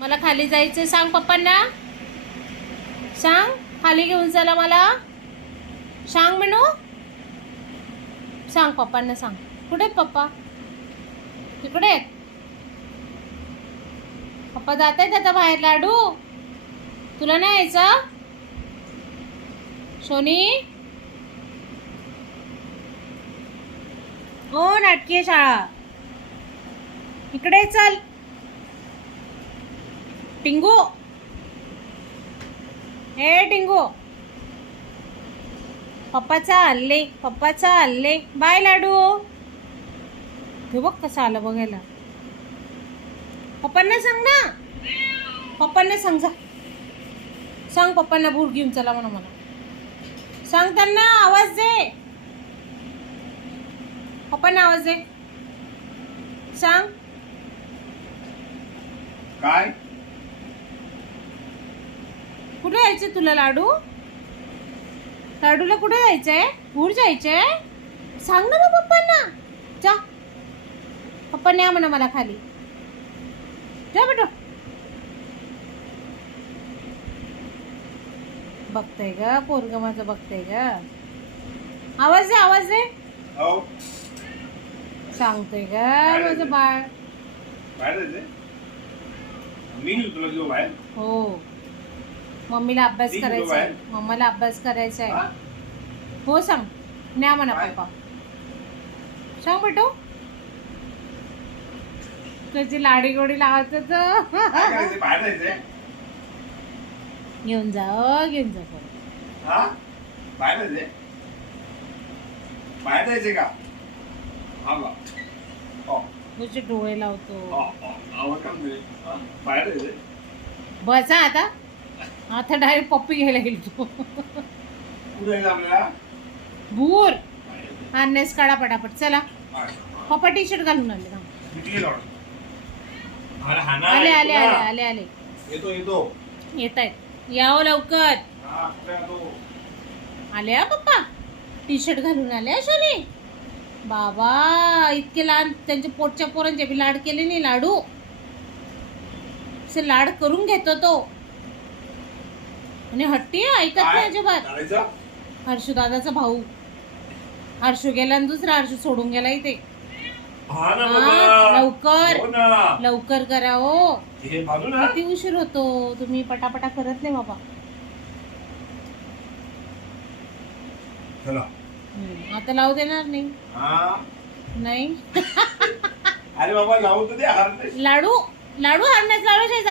मला खाली जायचं, सांग पप्पांना, सांग खाली घेऊन चला मला, सांग म्हणू, सांग पप्पांना, सांग कुठे आहेत पप्पा, तिकडे आहेत पप्पा, जात आहेत आता बाहेर. लाडू तुला नाही यायचं सोनी? हो नाटकीय शाळा, इकडे चल टिंगू, हे टिंगू, पप्पाचा हल्ले, पप्पाचा हल्ले. बाय लाडू. हे बघ कसं आलं बघायला. पप्पांना सांग ना, पप्पांना सांग, जा सांग पप्पांना बूट घेऊन चला म्हणा, मला सांग, त्यांना आवाज दे, पप्पांना आवाज दे, सांग. काय कुठे जायचंय तुला लाडू? लाडूला कुठे जायचंय? भूर जायचंय? सांग ना मग पप्पांना, जा पप्पांनी या म्हणा मला खाली, जा बेटा. बघतय ग पोरग माझं, बघतय ग. आवाज दे, आवाज दे. हो सांगतोय ग माझं बाळ. बाहेर जायचंय? मी नेऊ तुला घेऊ बाहेर? हो, मम्मीला अभ्यास ठीक, करायचा आहे, बाय. मम्माला अभ्यास करायचा हा? आहे. हो सांग, न्या म्हणा बाय. पप्पा, सांग बेटो. त्याची लाडी गोडी लावत काय करायचंय? बाहेर जायचंय? घेऊन जा, घेऊन जा परत. हा बाहेर जायचंय? बाहेर जायचंय का? हा बा. हो तुझे डोळे लावतो. हो हो आवड का म्हणजे? हा, बाहेर जायचंय? बसा आता, आता डायरेक्ट पप्पी घ्यायला गेली तू. कुठे जायचं आपल्याला? भूर बाहेर जायचंय. आणण्यास काढा पटापट, चला. बाहेर. पप्पा टी शर्ट घालून आले ना. किती गेला ऑर्डर? अरे हा ना, आले आले येतो आले ना. आले आले, येतो येतो. येत आहेत, यावं लवकर. हा कुठे येतो? आले हा पप्पा, टी शर्ट घालून आले हा शनी. बाबा इतके लाड त्यांच्या पोटच्या पोरांचे बी लाड केले नाही लाडू, असे लाड करून घेतो तो. आणि हट्टी आहे, ऐकत नाही काय अजिबात. करायचं? हर्षू दादाचा भाऊ. हर्षू गेला आणि दुसरा हर्षू सोडून गेला इथे. हा ना हा, बाबा. लवकर हो ना. लवकर करा हो, हे बाजू ना. किती उशीर होतो, तुम्ही पटापटा करत नाही बाबा. चला. आता लावू देणार नाही. हा नाही अरे बाबा लावून तर दे हार नाही. लाडू, लाडू आणण्यास लाडू